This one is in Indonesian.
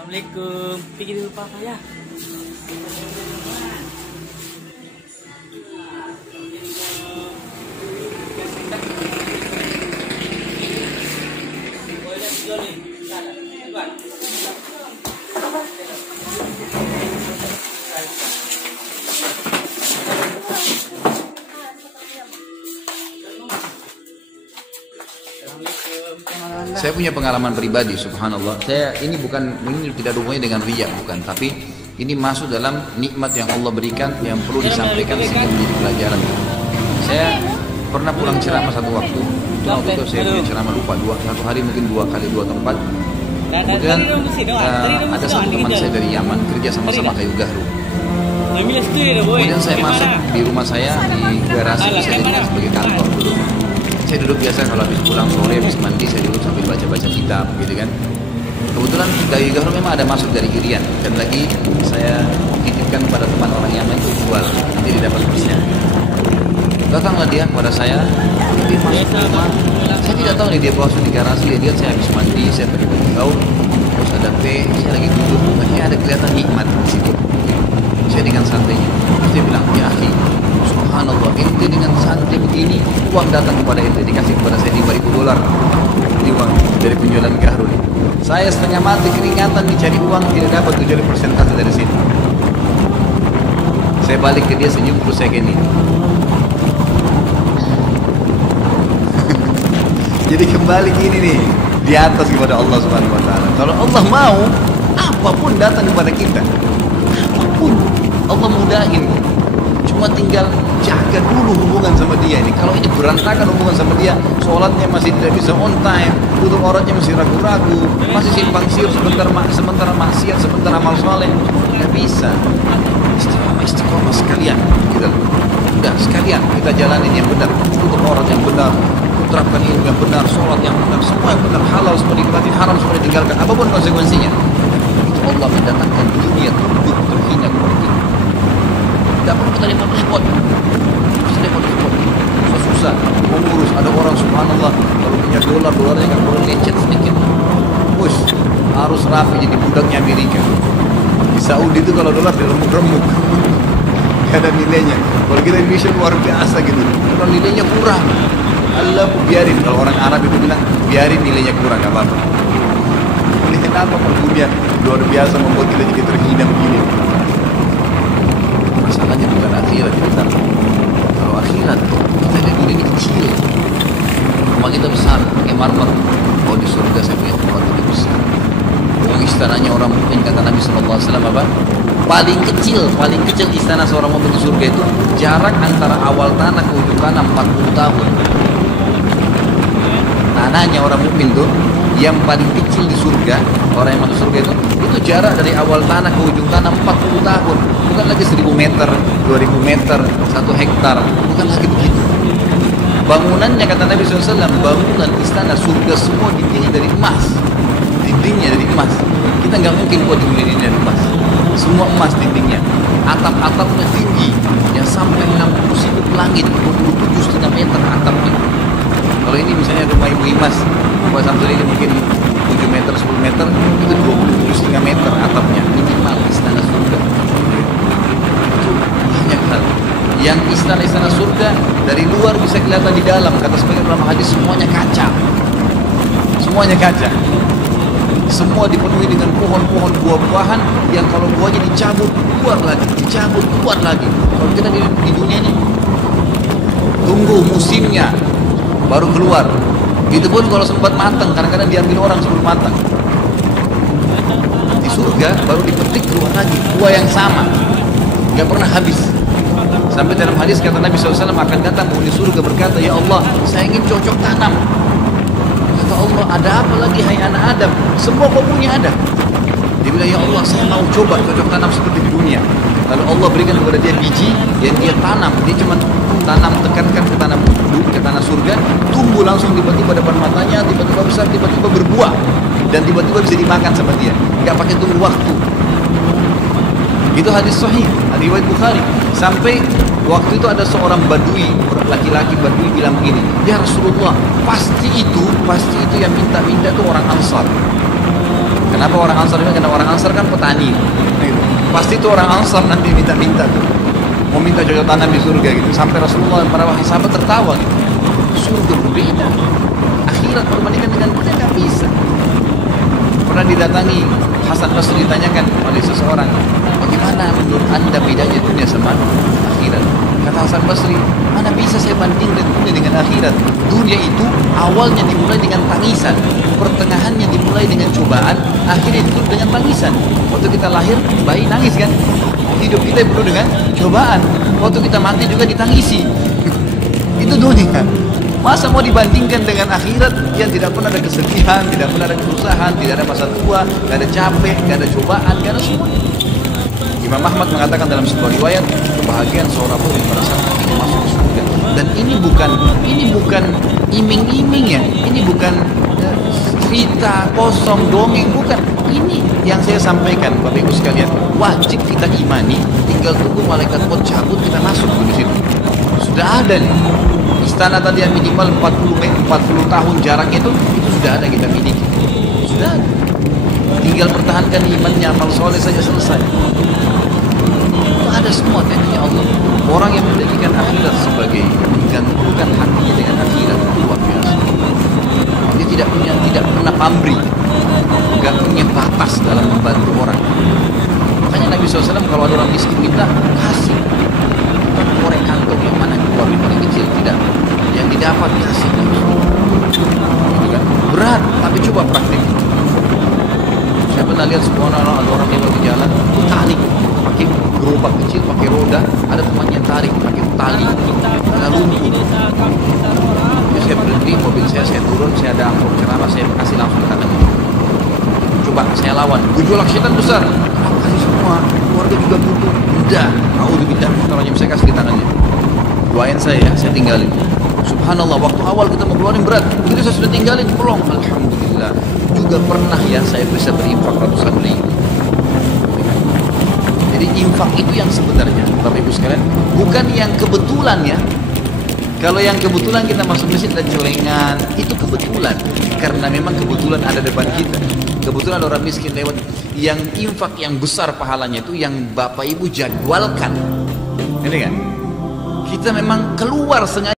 Assalamualaikum. Pergi dulu papa ya. Saya punya pengalaman pribadi, subhanallah. Ini tidak ada hubungannya dengan riya, bukan. Tapi ini masuk dalam nikmat yang Allah berikan yang perlu disampaikan sehingga menjadi pelajaran. Saya pernah pulang ceramah satu waktu. Waktu itu saya punya ceramah lupa satu hari mungkin 2 kali 2 tempat. Kemudian ada satu teman saya dari Yaman kerja sama-sama kayu gahru. Kemudian saya masuk di rumah saya di garasi, saya jadikan sebagai kantor dulu. Saya duduk biasa kalau habis pulang sore, habis mandi, saya duduk sambil baca-baca kitab gitu kan. Kebetulan kayu gahru memang ada masuk dari Irian, dan lagi saya titipkan kepada teman orang Yaman itu jual, nanti didapat persen. Datanglah dia kepada saya, dia masuk rumah. Saya tidak tahu nih dia bawa di garasi, dia lihat saya habis mandi, saya pakai baju gaul, terus ada teh, saya lagi duduk, makanya ada kelihatan nikmat di situ. Saya dengan santainya, terus dia bilang, ya akhi, subhanallah, ente dengan santai begini, uang datang kepada ente, dikasih kepada saya $5.000. Ini uang dari penjualan gahru nih. Saya setengah mati keringatan dicari uang, tidak dapat kecuali persentase dari sini. Saya balik ke dia senyum, terus saya gini. Jadi kembali gini nih, di atas kepada Allah Subhanahu Wa Taala. Kalau Allah mau, apapun datang kepada kita, apapun Allah mudahin. Cuma tinggal jaga dulu hubungan sama dia ini. Kalau ini berantakan hubungan sama dia, sholatnya masih tidak bisa on time, tutup auratnya masih ragu-ragu, masih simpang siur, sementara maksiat, sementara amal soleh, nggak bisa. Istiqomah sekalian, gitu. Udah sekalian kita jalanin yang benar, tutup aurat yang benar, terapkan ilmu yang benar, sholat yang benar, semua yang benar, halal semua dinikmati, haram semua ditinggalkan, apapun konsekuensinya. Itu Allah mendatangkan dunia tunduk terhina kepada kita. Tidak perlu kita repot-repot, susah mengurus. Ada orang subhanallah kalau punya dolarnya nggak boleh lecet sedikit, harus rapi jadi budaknya Amerika. Di Saudi itu kalau dolar diremuk-remuk, gak ada nilainya. Kalau kita Indonesia luar biasa gitu, kalau nilainya kurang, Allah biarin. Kalau orang Arab itu bilang biarin nilainya kurang, gak apa-apa. Ini kenapa kalau dunia luar biasa membuat kita jadi terhina begini? Masalahnya bukan akhirat kita. Kalau akhirat kita di dunia ini kecil, rumah kita besar pakai marmer. Oh, di surga saya punya tempat lebih besar. Istananya orang mukmin, kata Nabi SAW apa? Paling kecil istana seorang mukmin di surga itu jarak antara awal tanah ke ujung tanah 40 tahun. Tanahnya orang mukmin tuh yang paling kecil di surga, orang yang masuk surga itu jarak dari awal tanah ke ujung tanah 40 tahun. Bukan lagi 1000 meter, 2000 meter, 1 hektar, bukan lagi begitu. Bangunannya, kata Nabi SAW, bangunan istana surga semua dindingnya dari emas. Dindingnya dari emas. Kita nggak mungkin buat dinding dari emas. Semua emas dindingnya. Atap-atapnya tinggi, yang sampai 60 sudut langit, 27,5 meter atapnya. Kalau ini misalnya rumah Ibu Imas, rumah Samsul ini mungkin 7 meter, 10 meter, itu 27,5 meter atapnya. Minimal istana surga. Itu banyak hal. Yang istana-istana surga dari luar bisa kelihatan di dalam. Kata sebagian ulama hadis, semuanya kaca. Semuanya kaca. Semua dipenuhi dengan pohon-pohon buah-buahan yang kalau buahnya dicabut keluar lagi, dicabut keluar lagi. Kalau kita di dunia ini tunggu musimnya baru keluar. Itu pun kalau sempat matang, kadang-kadang diambil orang sebelum matang. Di surga baru dipetik keluar lagi, buah yang sama, nggak pernah habis. Sampai dalam hadis kata Nabi SAW akan datang penghuni surga berkata, ya Allah, saya ingin cocok tanam. Kata Allah, ada apa lagi hai anak Adam? Semua kau punya ada. Dia bilang, ya Allah, saya mau coba cocok tanam seperti di dunia. Lalu Allah berikan kepada dia biji yang dia tanam. Dia cuma tanam, tekankan ke tanah surga, tumbuh langsung tiba-tiba depan matanya, tiba-tiba besar, tiba-tiba berbuah, dan tiba-tiba bisa dimakan sama dia. Gak pakai tunggu waktu. Itu hadis sahih, riwayat Bukhari. Sampai waktu itu ada seorang badui, laki-laki badui bilang begini, ya Rasulullah, pasti itu yang minta-minta itu orang Ansar. Kenapa orang Ansar ini? Karena orang Ansar kan petani. Pasti itu orang Ansar nanti minta-minta tuh, mau minta cocok tanam di surga gitu. Sampai Rasulullah dan para wahai sahabat tertawa gitu. Surga berbeda, akhirat perbandingan dengan dunia nggak bisa. Pernah didatangi Hasan Basri, ditanyakan oleh seseorang, bagaimana menurut anda bedanya dunia sama akhirat? Kata Hasan Basri, mana bisa saya bandingkan dunia dengan akhirat? Dunia itu awalnya dimulai dengan tangisan, pertengahannya dimulai dengan cobaan, akhirnya ditutup dengan tangisan. Waktu kita lahir, bayi nangis kan? Hidup kita penuh dengan cobaan. Waktu kita mati juga ditangisi. Itu dunia. Masa mau dibandingkan dengan akhirat yang tidak pernah ada kesedihan, tidak pernah ada kesusahan, tidak ada masa tua, tidak ada capek, tidak ada cobaan, tidak ada semua. Imam Ahmad mengatakan dalam sebuah riwayat, kebahagiaan seorang mukmin pada saat akhirnya masuk surga. Dan ini bukan iming-iming ya, ini bukan cerita kosong dongeng, bukan. Ini yang saya sampaikan, Bapak Ibu sekalian, wajib kita imani. Tinggal tunggu malaikat maut cabut, kita masuk di situ. Sudah ada nih. Istana tadi yang minimal 40 tahun jaraknya itu sudah ada, kita miliki. Sudah ada. Tinggal pertahankan imannya, amal soleh saja selesai. Itu ada semua janjinya Allah. Orang yang menjadikan akhirat sebagai menggantungkan hatinya dengan akhirat, luar biasa. Dia tidak pernah pamrih, nggak punya batas dalam membantu orang. Makanya Nabi SAW kalau ada orang miskin minta, kasih. Bukan korek kantong yang mana keluar yang paling kecil, tidak. Yang didapat kasih. Gitu kan? Berat, tapi coba praktik. Saya pernah lihat sebuah orang, ada orang lewat di jalan, itu tarik, pakai gerobak kecil, pakai roda, ada temannya tarik, pakai tali, ada lumpur. Jadi saya berhenti, mobil saya turun, saya ada amplop ceramah, saya kasih langsung tangannya. Coba saya lawan, gejolak setan besar, aku kasih semua, keluarga juga butuh. Udah, mau dibilang, kalau saya kasih di tangannya. Doain saya tinggalin. Subhanallah, waktu awal kita mau keluarin berat, begitu saya sudah tinggalin, pelong, alhamdulillah. Juga pernah ya saya bisa berinfak ratusan ribu. Jadi infak itu yang sebenarnya, Bapak Ibu sekalian, bukan yang kebetulan ya. Kalau yang kebetulan kita masuk masjid dan colengan, itu kebetulan. Karena memang kebetulan ada depan kita. Kebetulan orang miskin lewat. Yang infak yang besar pahalanya itu yang Bapak Ibu jadwalkan. Ini kan? Kita memang keluar sengaja.